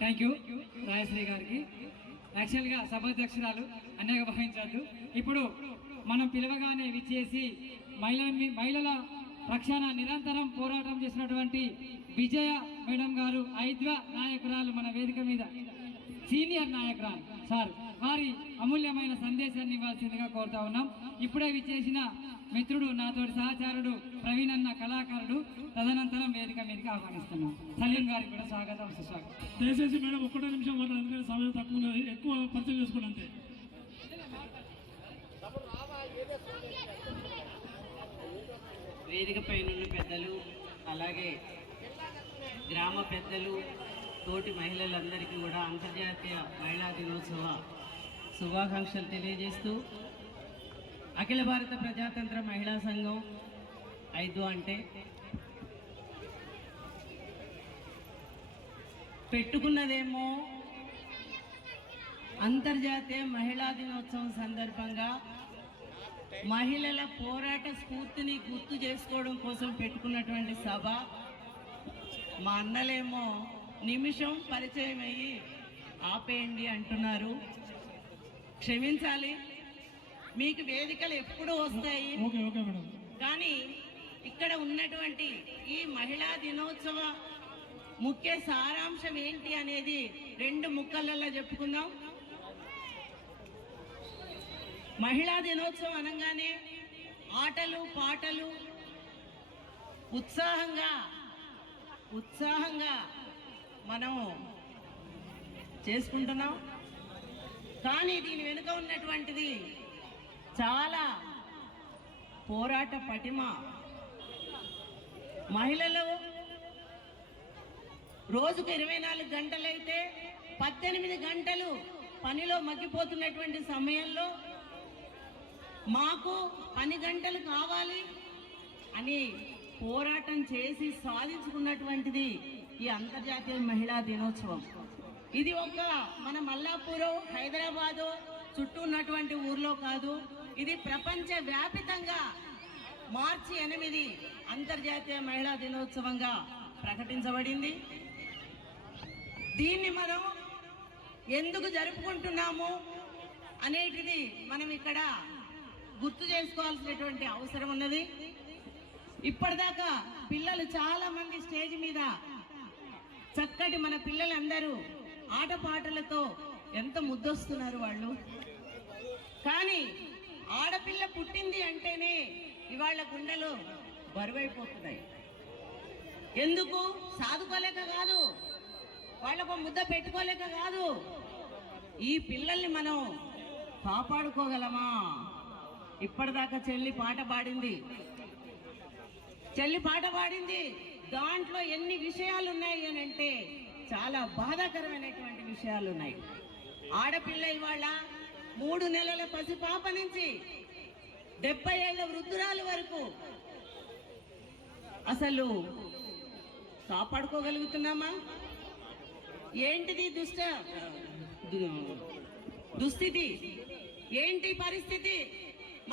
Thank you Rayashri గారికి. యాక్చువల్గా సభాధ్యక్షురాలు అన్యాయ భావించద్దు. ఇప్పుడు మనం పిలవగానే విచ్చేసి మహిళల రక్షణ నిరంతరం పోరాటం చేసినటువంటి విజయ మేడం గారు ఐద్వ నాయకురాలు మన వేదిక మీద సీనియర్ నాయకురాలు సార్ వారి అమూల్యమైన సందేశాన్ని ఇవ్వాల్సిందిగా కోరుతా ఉన్నాం. ఇప్పుడే విచ్చేసిన మిత్రుడు నాతోటి సహచారుడు ప్రవీణ్ అన్న కళాకారుడు తదనంతరం వేదిక మీదకి ఆహ్వానిస్తున్నాం. సలీం గారికి కూడా స్వాగతం సుస్వాగతం. దయచేసి మేడం ఒక్కటో నిమిషం మాట్లాడదు, సమయం తక్కువ ఉన్నది, ఎక్కువ పరిచయం చేసుకోండి అంతే. వేదిక పైన పెద్దలు అలాగే గ్రామ పెద్దలు తోటి మహిళలందరికీ కూడా అంతర్జాతీయ మహిళా దినోత్సవ శుభాకాంక్షలు తెలియజేస్తూ అఖిల భారత ప్రజాతంత్ర మహిళా సంఘం 5 అంటే పెట్టుకున్నదేమో అంతర్జాతీయ మహిళా దినోత్సవం సందర్భంగా మహిళల పోరాట స్ఫూర్తిని గుర్తు చేసుకోవడం కోసం పెట్టుకున్నటువంటి సభ. మా అన్నలేమో నిమిషం పరిచయం అయ్యి ఆపేయండి అంటున్నారు. క్షమించాలి, మీకు వేదికలు ఎప్పుడు వస్తాయి, కానీ ఇక్కడ ఉన్నటువంటి ఈ మహిళా దినోత్సవ ముఖ్య సారాంశం ఏంటి అనేది 2 ముక్కలలో చెప్పుకుందాం. మహిళా దినోత్సవం అనగానే ఆటలు పాటలు ఉత్సాహంగా మనం చేసుకుంటున్నాం. కానీ దీని వెనుక ఉన్నటువంటిది చాలా పోరాట పటిమ. మహిళలు రోజుకు 24 గంటలైతే 18 గంటలు పనిలో మగ్గిపోతున్నటువంటి సమయంలో మాకు 10 గంటలు కావాలి అని పోరాటం చేసి సాధించుకున్నటువంటిది ఈ అంతర్జాతీయ మహిళా దినోత్సవం. ఇది మన మల్లాపూర్ హైదరాబాదు చుట్టూ ఉన్నటువంటి ఊర్లో కాదు, ఇది ప్రపంచ వ్యాపితంగా మార్చి 8 అంతర్జాతీయ మహిళా దినోత్సవంగా ప్రకటించబడింది. దీన్ని మనం ఎందుకు జరుపుకుంటున్నాము అనేటిది మనం ఇక్కడ గుర్తు చేసుకోవాల్సినటువంటి అవసరం ఉన్నది. ఇప్పటిదాకా పిల్లలు చాలా మంది స్టేజ్ మీద చక్కటి మన పిల్లలందరూ ఆటపాటలతో ఎంత ముద్దొస్తున్నారు వాళ్ళు. కానీ ఆడపిల్ల పుట్టింది అంటేనే ఇవాళ గుండెలు బరువైపోతున్నాయి. ఎందుకు? సాదుకోలేక కాదు, వాళ్ళకు ముద్ద పెట్టుకోలేక కాదు. ఈ పిల్లల్ని మనం కాపాడుకోగలమా? ఇప్పటిదాకా చెల్లి పాట పాడింది, దాంట్లో ఎన్ని విషయాలు ఉన్నాయి అని అంటే చాలా బాధాకరమైనటువంటి విషయాలు ఉన్నాయి. ఆడపిల్ల ఇవాళ 3 నెలల పసిపాప నుంచి 70 ఏళ్ల వృద్ధురాలు వరకు అసలు కాపాడుకోగలుగుతున్నామా? ఏంటిది దుస్థితి, ఏంటి పరిస్థితి?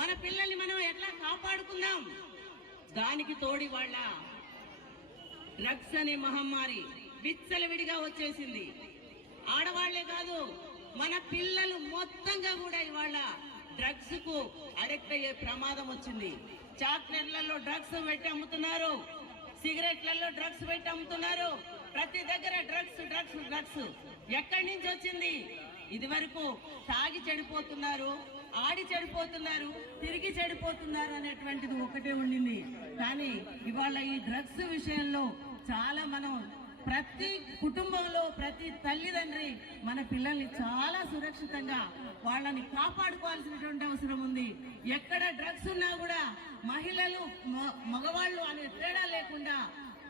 మన పిల్లల్ని మనం ఎట్లా కాపాడుకుందాం? దానికి తోడి వాళ్ళ డ్రగ్స్ అనే మహమ్మారి విచ్చలవిడిగా వచ్చేసింది. ఆడవాళ్లే కాదు, మన పిల్లలు మొత్తంగా కూడా ఇవాళ డ్రగ్స్ కు అడిక్ట్ అయ్యే ప్రమాదం వచ్చింది. చాక్లెట్లలో డ్రగ్స్ పెట్టి అమ్ముతున్నారు, సిగరెట్లలో డ్రగ్స్ పెట్టి అమ్ముతున్నారు, ప్రతి దగ్గర డ్రగ్స్. ఎక్కడి నుంచి వచ్చింది? ఇది వరకు తాగి చెడిపోతున్నారు, ఆడి చెడిపోతున్నారు, తిరిగి చెడిపోతున్నారు అనేటువంటిది ఒకటే ఉండింది. కానీ ఇవాళ ఈ డ్రగ్స్ విషయంలో చాలా మనం ప్రతి కుటుంబంలో ప్రతి తల్లిదండ్రి మన పిల్లల్ని చాలా సురక్షితంగా వాళ్ళని కాపాడుకోవాల్సినటువంటి అవసరం ఉంది. ఎక్కడ డ్రగ్స్ ఉన్నా కూడా మహిళలు మగవాళ్ళు అనే తేడా లేకుండా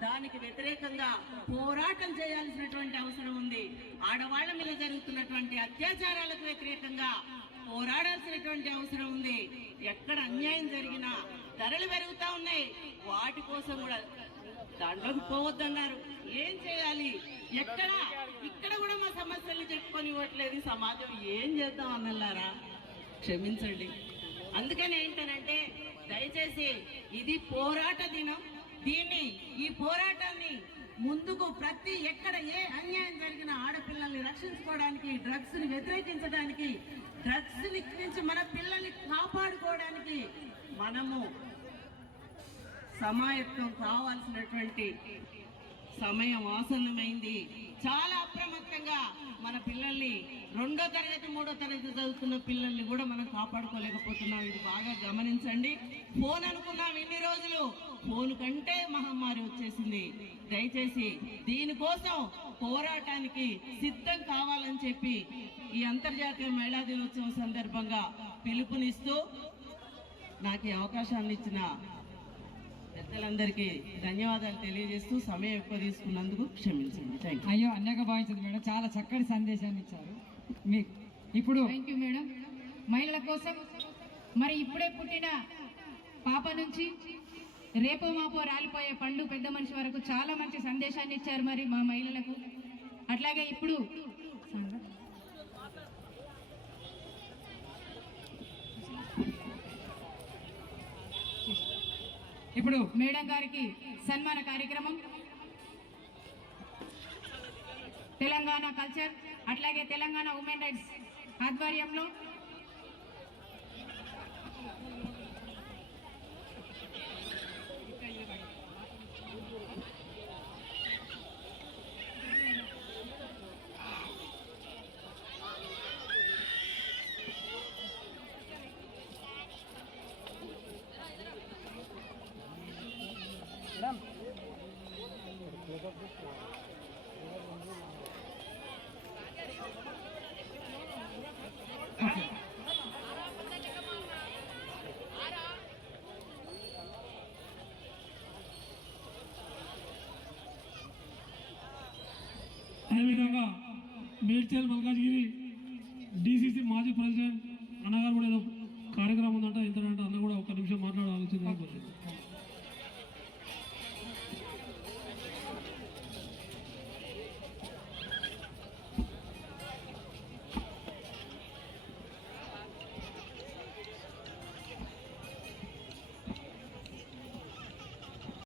దానికి వ్యతిరేకంగా పోరాటం చేయాల్సినటువంటి అవసరం ఉంది. ఆడవాళ్ల మీద జరుగుతున్నటువంటి అత్యాచారాలకు వ్యతిరేకంగా పోరాడాల్సినటువంటి అవసరం ఉంది. ఎక్కడ అన్యాయం జరిగినా ధరలు పెరుగుతా ఉన్నాయి, వాటి కోసం కూడా దాంట్లోకి పోవద్దన్నారు. ఏం చేయాలి? ఇక్కడ కూడా మా సమస్యలు చెప్పుకొని ఇవ్వట్లేదు సమాజం. ఏం చేద్దాం అన్నలారా, క్షమించండి. అందుకని ఏంటనంటే దయచేసి ఇది పోరాట దినం. ఈ పోరాటాన్ని ముందుకు ఎక్కడ ఏ అన్యాయం జరిగిన ఆడపిల్ల మనల్ని రక్షించుకోవడానికి, డ్రగ్స్ ని వ్యతిరేకించడానికి, డ్రగ్స్ నుంచి మన పిల్లల్ని కాపాడుకోవడానికి మనము సమాయత్తం కావాల్సినటువంటి సమయం ఆసన్నమైంది. చాలా అప్రమత్తంగా మన పిల్లల్ని 2వ తరగతి 3వ తరగతి చదువుతున్న పిల్లల్ని కూడా మనం కాపాడుకోలేకపోతున్నాం. ఇది బాగా గమనించండి. ఫోన్ అనుకున్నాం ఇన్ని రోజులు, ఫోన్ కంటే మహమ్మారి వచ్చేసింది. దయచేసి దీనికోసం పోరాటానికి సిద్ధం కావాలని చెప్పి ఈ అంతర్జాతీయ మహిళా దినోత్సవం సందర్భంగా పిలుపునిస్తూ నాకు ఈ అవకాశాన్ని ఇచ్చిన పెద్దలందరికీ ధన్యవాదాలు తెలియజేస్తూ సమయం ఎక్కువ తీసుకున్నందుకు క్షమించండి. Thank you. అయ్యో అన్యాయంగా భావించదు మేడం, చాలా చక్కటి సందేశాన్ని ఇచ్చారు మీకు. ఇప్పుడు థ్యాంక్ యూ మేడం. మహిళల కోసం మరి ఇప్పుడే పుట్టిన పాప నుంచి రేపో మాపో రాలిపోయే పండు పెద్ద మనిషి వరకు చాలా మంచి సందేశాన్ని ఇచ్చారు మరి మా మహిళలకు. అట్లాగే ఇప్పుడు మేడం గారికి సన్మాన కార్యక్రమం తెలంగాణ కల్చర్ అట్లాగే తెలంగాణ ఉమెన్ రైట్స్ ఆధ్వర్యంలో అదేవిధంగా మేడ్చల్ మల్కాజ్గిరి డిసిసి మాజీ ప్రెసిడెంట్ అన్నగారు కూడా ఏదో కార్యక్రమం ఉందంట, ఇంతకంటే అన్న కూడా ఒక నిమిషం మాట్లాడాల్సిందిగా కోరుతున్నాను.